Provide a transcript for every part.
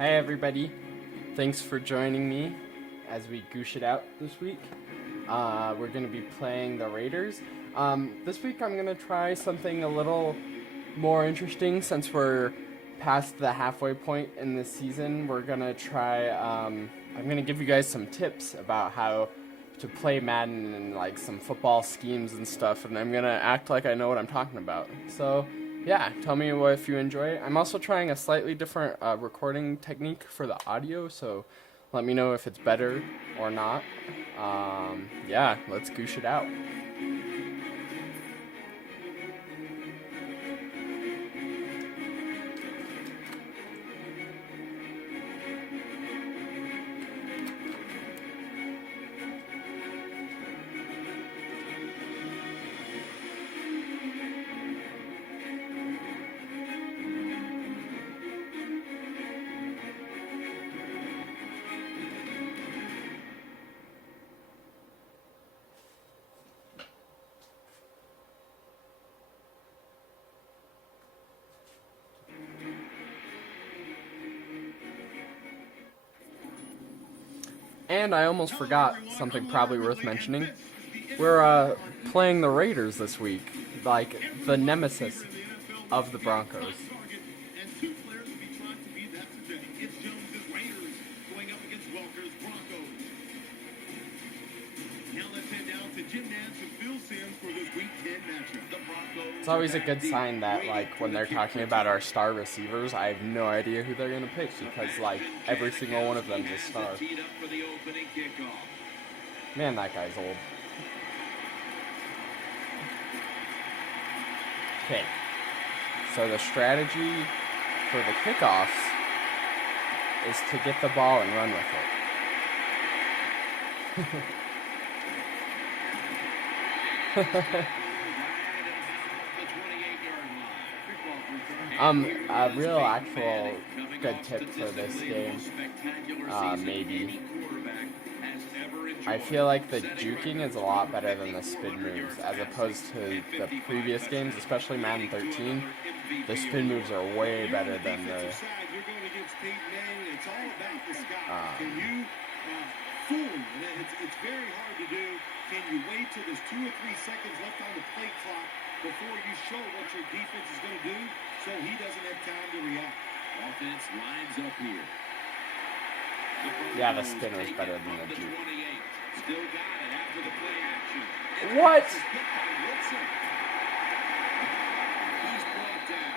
Hi everybody, thanks for joining me as we goosh it out this week. We're going to be playing the Raiders. This week I'm going to try something a little more interesting since we're past the halfway point in this season. We're going to try, I'm going to give you guys some tips about how to play Madden and like some football schemes and stuff, and I'm going to act like I know what I'm talking about. So yeah, tell me if you enjoy it. I'm also trying a slightly different recording technique for the audio, so let me know if it's better or not. Yeah, let's goosh it out. And I almost forgot something probably worth mentioning. We're playing the Raiders this week, like the nemesis of the Broncos. It's always a good sign that, like, when they're talking about our star receivers, I have no idea who they're going to pick because, like, every single one of them is a star. Man, that guy's old. Okay. So the strategy for the kickoffs is to get the ball and run with it. A real actual good tip for this game, maybe. I feel like the juking is a lot better than the spin moves, as opposed to the previous games, especially Madden 13. The spin moves are way better than the... It's very hard to do. Can you wait till there's 2 or 3 seconds left on the play clock before you show what your defense is going to do, so he doesn't have time to react? Offense lines up here. Yeah, the spinner is better than the juke. Still got it after the play action. What? He's brought down.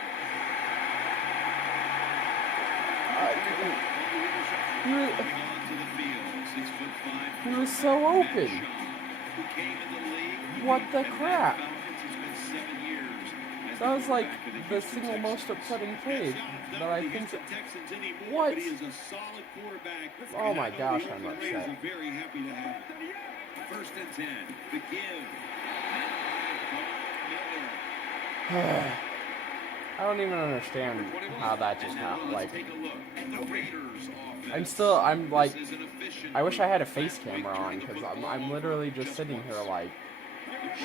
He was so open. What the crap? That was like the single most upsetting play that I think. What? Oh my gosh, I'm upset. First and 10. The give. I don't even understand how that just happened. Like, I'm like, I wish I had a face camera on because I'm literally just sitting here like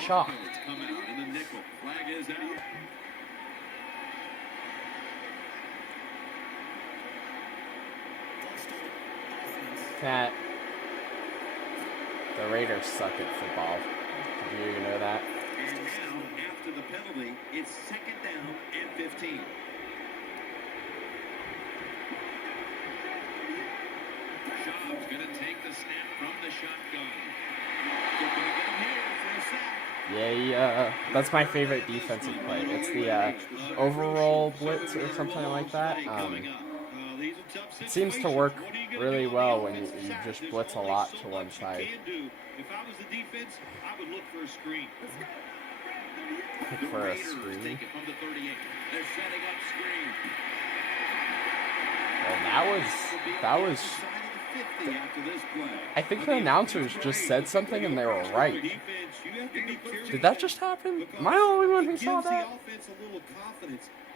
shocked. Cat. The Raiders suck at football. Did you know that? And now, after the penalty, it's 2nd down and 15. Schaub's going to take the snap from the shotgun. They're going to get him here for a sack. Yeah, that's my favorite defensive play. It's the overroll blitz or something like that. It seems to work really well when you just blitz a lot to one side. If I was the defense, I would look for a screen. Look for a screen? They're setting up screen. Well, that was... I think the announcers just said something and they were right. Did that just happen? Am I the only one who saw that?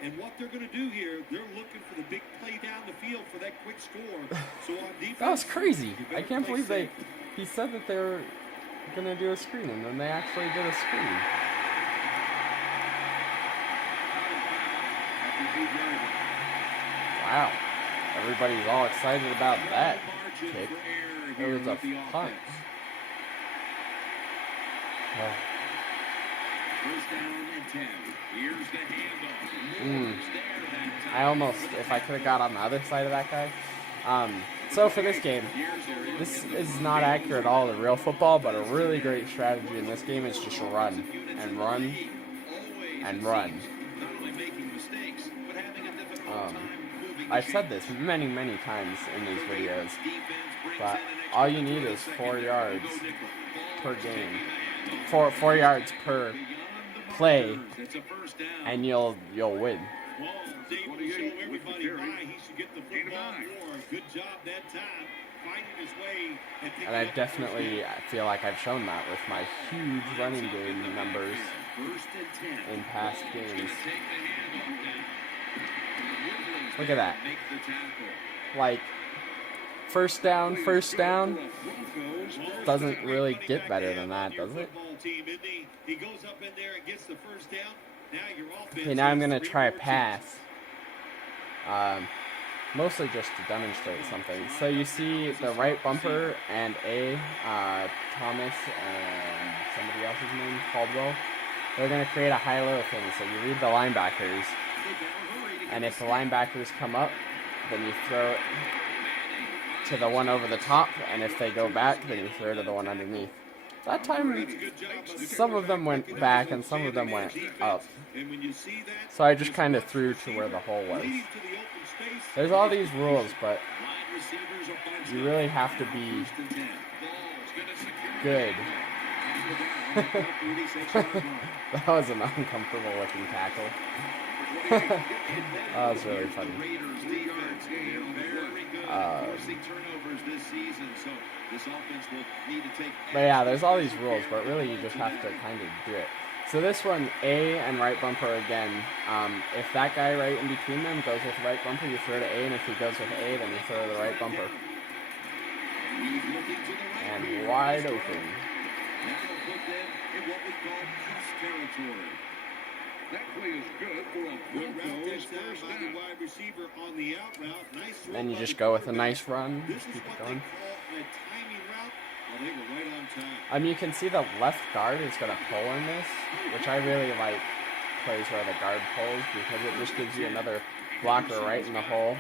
And what they're going to do here, they're looking for the big play down the field for that quick score. So on defense, that was crazy. I can't believe he said that they were going to do a screen, and then they actually did a screen. Wow. everybody's all excited about that kick. It was a punt. Oh. First down and 10. Here's the handoff. I almost, if I could have got on the other side of that guy. So for this game, this is not accurate at all to real football, but a really great strategy in this game is just run and run and run. I've said this many, many times in these videos, but all you need is 4 yards per game, 4 yards per play, and you'll win. And I definitely feel like I've shown that with my huge running game numbers in past games. Look at that. Like, first down. Doesn't really get better than that, does it? Okay, now I'm going to try a pass. Mostly just to demonstrate something. So you see the right bumper and Thomas and somebody else's name, Caldwell. They're going to create a high-low thing. So you read the linebackers. And if the linebackers come up, then you throw it to the one over the top. And if they go back, then you throw to the one underneath. That time, some of them went back and some of them went up. So I just kind of threw to where the hole was. There's all these rules, but you really have to be good. That was an uncomfortable looking tackle. That was really funny. But yeah, there's all these rules, but really you just have to kind of do it. So this one, A and right bumper again. If that guy right in between them goes with right bumper, you throw to A, and if he goes with A, then you throw to the right bumper. And wide open. Then you just go with a nice run. Just keep it going. You can see the left guard is going to pull in this, which I really like plays where the guard pulls because it just gives you another blocker right in the hole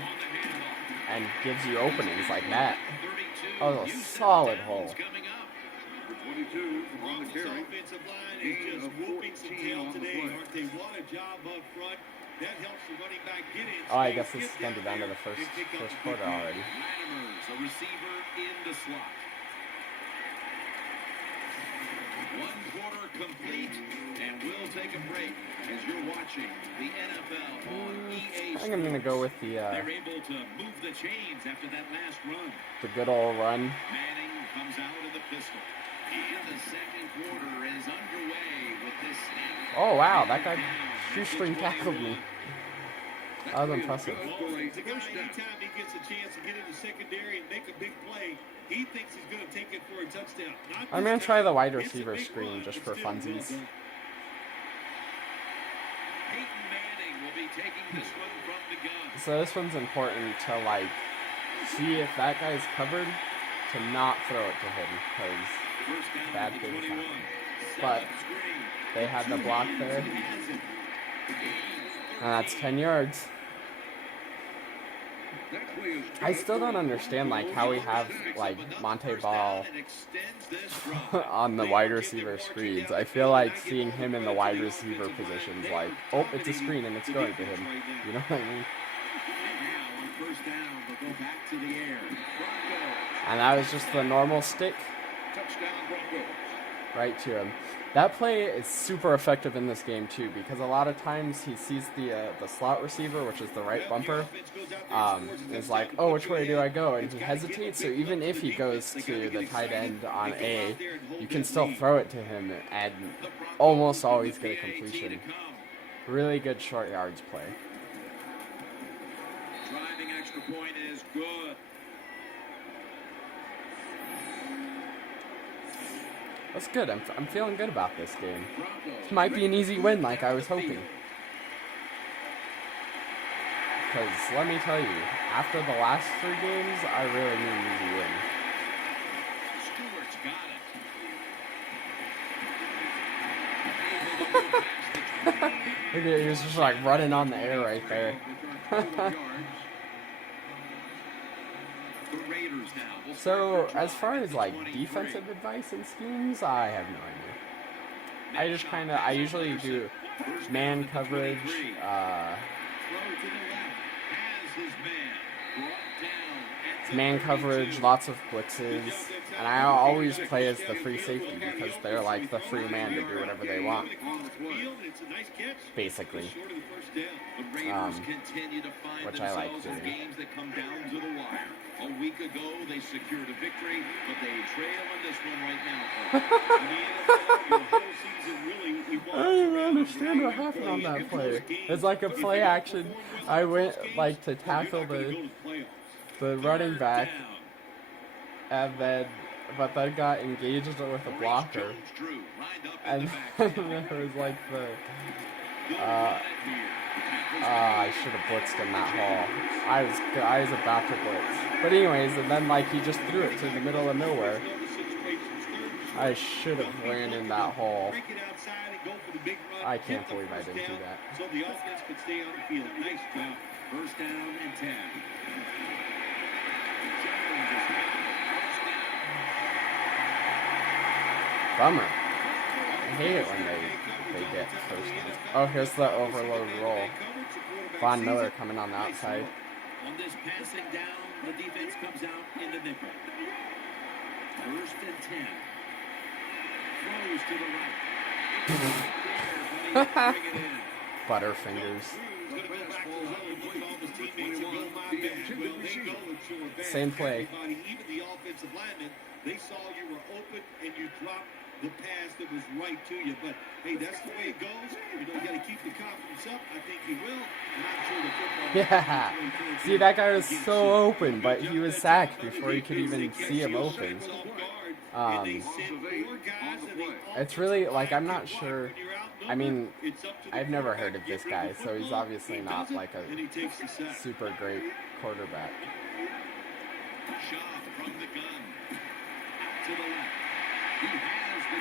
and gives you openings like that. Oh, a solid hole. Oh, I guess this is going to be down to the first quarter already. One quarter complete, and we'll take a break as you're watching the NFL on EA. I'm going to go with the they're able to move the chains after that last run. The good old run. Manning comes out of the pistol. And the second quarter is underway with this snap. Oh wow, that guy shoestring tackled me. That was impressive. Anytime he gets a chance to get in the secondary and make a big play, he thinks he's going to take it for a touchdown. I'm going to try the wide receiver screen just for funsies. Peyton Manning will be taking this one from the gun. So this one's important to like see if that guy's covered to not throw it to him because bad things happen. But they had the block there. And that's 10 yards. I still don't understand like how we have like Monte Ball on the wide receiver screens. I feel like seeing him in the wide receiver positions like, oh, it's a screen and it's going to him. You know what I mean? And that was just the normal stick right to him. That play is super effective in this game too because a lot of times he sees the slot receiver, which is the right bumper, is like, oh, which way do I go? And he hesitates, so even if he goes to the tight end on A, you can still throw it to him and almost always get a completion. Really good short yards play. Driving extra point is good. That's good. I'm feeling good about this game. This might be an easy win like I was hoping. Because let me tell you, after the last 3 games, I really need an easy win. Stewart's got it. Look at, he was just like running on the air right there. So, as far as like defensive advice and schemes, I have no idea. I usually do man coverage, man coverage, lots of blitzes, and I always play as the free safety because they're like the free man to do whatever they want, basically. Which I like doing. A week ago, they secured a victory, but they trail in this one right now. I don't even understand what happened on that play. It's like a play action. I went like to tackle the running back, and then got engaged with a blocker, and then there was like the I should have blitzed in that hole. I was about to blitz. But anyways, and then like he just threw it to the middle of nowhere. I should have ran in that hole. I can't believe I didn't do that. So the offense could stay on the field. Nice job. First down and 10. Bummer. I hate it when they get first down. Oh, here's the overload roll. Von Miller coming on the outside. On this passing down, the defense comes out in the nickel. First and 10. Throws to the right. Butterfingers. Same play. They saw you were open and you dropped the pass that was right to you. But, hey, that's the way it goes. You got to keep the confidence up. I think he will. I'm not sure the football. Yeah. See, that guy was so open, but he was sacked before he could even see him open. It's really, like, I'm not sure. I mean, I've never heard of this guy, so he's obviously not, like, a super great quarterback.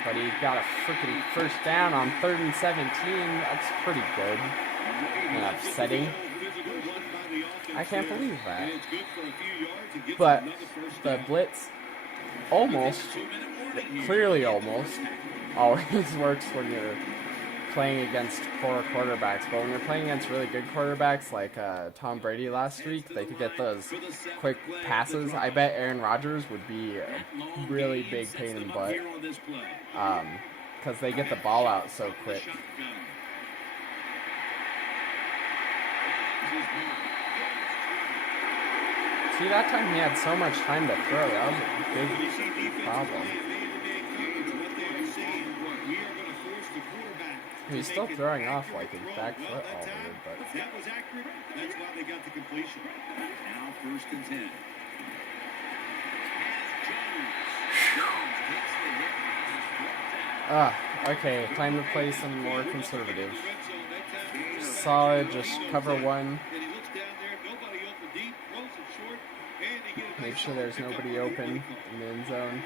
But he got a freaking first down on 3rd and 17. That's pretty good. And upsetting. I can't believe that. But the blitz clearly almost, always works when you're playing against poor quarterbacks. But when you're playing against really good quarterbacks like Tom Brady last week, they could get those quick passes. I bet Aaron Rodgers would be a really big pain in the butt because they get the ball out so quick. See, that time he had so much time to throw. That was a big problem. He's still throwing off like his back foot all weird, but that was accurate. That's why they got the completion. Now 1st and 10. Okay, time to play some more conservative. Solid, just cover one. Make sure there's nobody open in the end zone.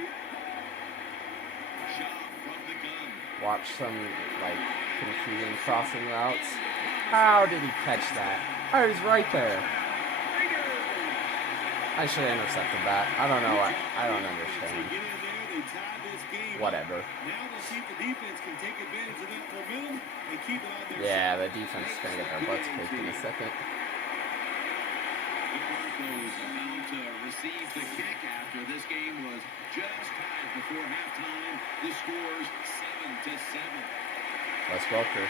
Watch some, like, confusing crossing routes. How did he catch that? Oh, he's right there. I should have intercepted that. I don't know what. I don't understand. Whatever. Yeah, the defense is going to get their butts kicked in a second. Received the kick after this game was just tied before halftime. The score's 7-7. Wes Welker.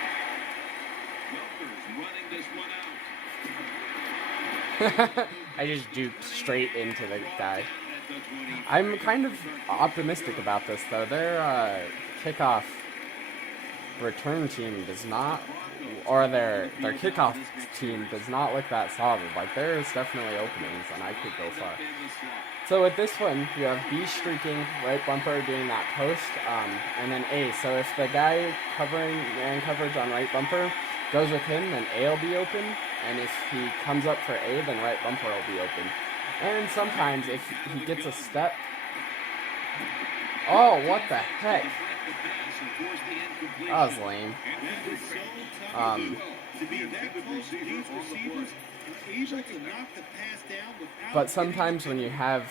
Welker's running this one out. I just duped straight into the guy. I'm kind of optimistic about this, though. Their kickoff return team does not, or their kickoff team does not look that solid. Like, there's definitely openings, and I could go far. So with this one, you have B streaking, right bumper doing that post, and then A. So if the guy covering man coverage on right bumper goes with him, then A will be open, And if he comes up for A, then right bumper will be open. And sometimes if he gets a step... Oh, what the heck? That was lame. But sometimes when you have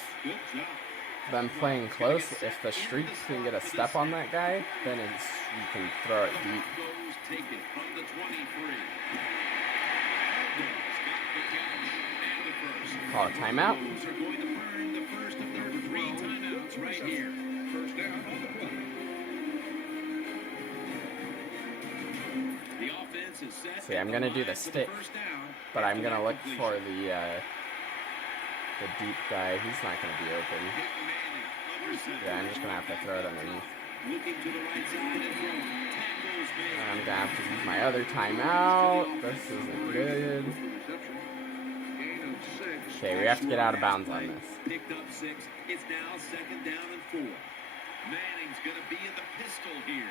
them playing close, if the streak can get a step on that guy, then you can throw it deep. Call a timeout. See, I'm gonna do the stick, but I'm gonna look for the deep guy. He's not gonna be open. Yeah, I'm just gonna have to throw it underneath. I'm gonna have to use my other timeout. This isn't good. Okay, we have to get out of bounds on this. Picked up 6. It's now 2nd down and 4. Manning's gonna be in the pistol here.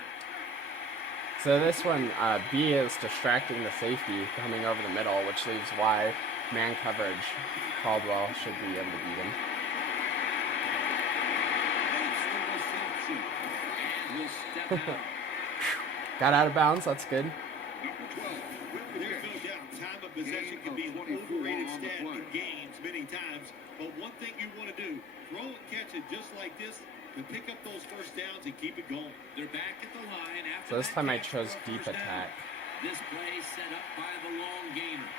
So this one, B is distracting the safety coming over the middle, which leaves Y man coverage. Caldwell should be able to beat him. Got out of bounds, that's good. There's no doubt time of possession can be an overrated stat in games many times, but one thing you want to do, throw and catch it just like this to pick up those first downs and keep it going. They're back at the line after So this time I chose deep attack. This play set up by the long gainer.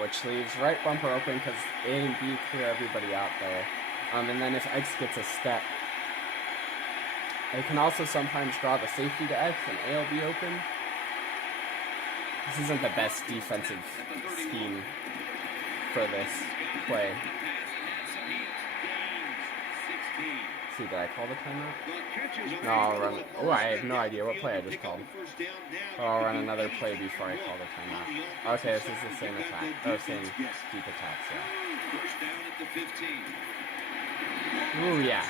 Which leaves right bumper open because A and B clear everybody out there. And then if X gets a step, they can also sometimes draw the safety to X and A will be open. This isn't the best defensive scheme for this play. See, did I call the timeout? No, I'll run. Oh, I have no idea what play I just called. Oh, I'll run another play before I call the timeout. Okay, this is the same attack. Oh, same deep attacks, yeah. Ooh, yeah.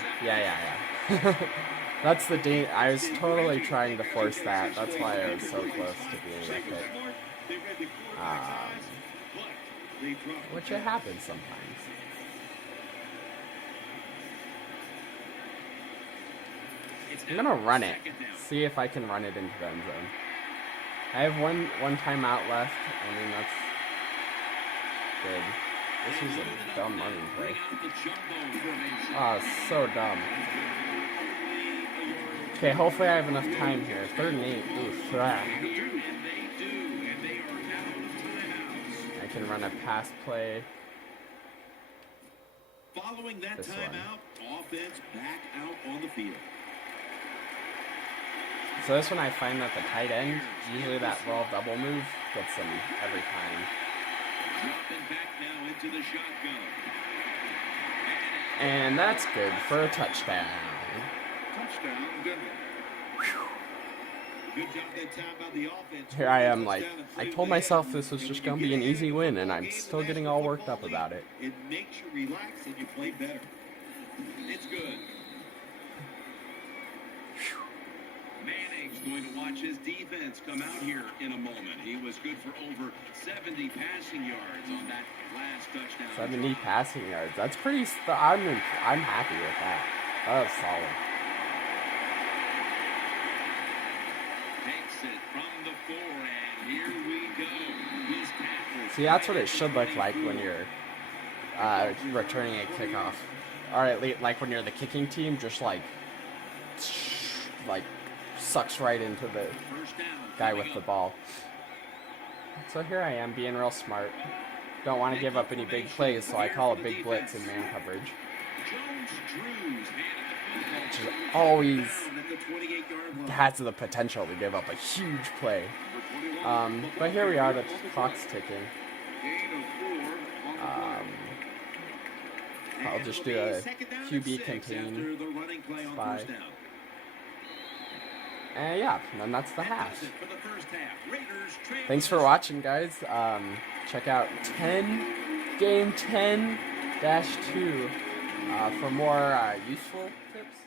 That's the date. I was totally trying to force that. That's why I was so close to being a hit. Which it happens sometimes. I'm gonna run it. See if I can run it into the end zone. I have one timeout left. I mean, that's good. This was a dumb running play. Oh, so dumb. Okay, hopefully I have enough time here. 3rd and 8. Oof. I can run a pass play. Following that timeout, offense back out on the field. So this one I find that the tight end, usually that roll double move, gets them every time. And that's good for a touchdown. Here I am like, I told myself this was just going to be an easy win, and I'm still getting all worked up about it. It makes you relax and you play better. It's good. Manning's going to watch his defense come out here in a moment. He was good for over 70 passing yards on that last touchdown. 70 passing yards. That's pretty. I'm happy with that. That was solid. Takes it from the 4, and here we go. See, that's what it should look like when you're returning a kickoff. All right, like when you're the kicking team, just like sucks right into the guy with the ball. So here I am being real smart. Don't want to give up any big plays, so I call a big blitz in man coverage. Which is always has the potential to give up a huge play. But here we are, the clock's ticking. I'll just do a QB contain spy. And yeah, and that's the half. Thanks for watching, guys. Check out game 10-2 for more useful tips.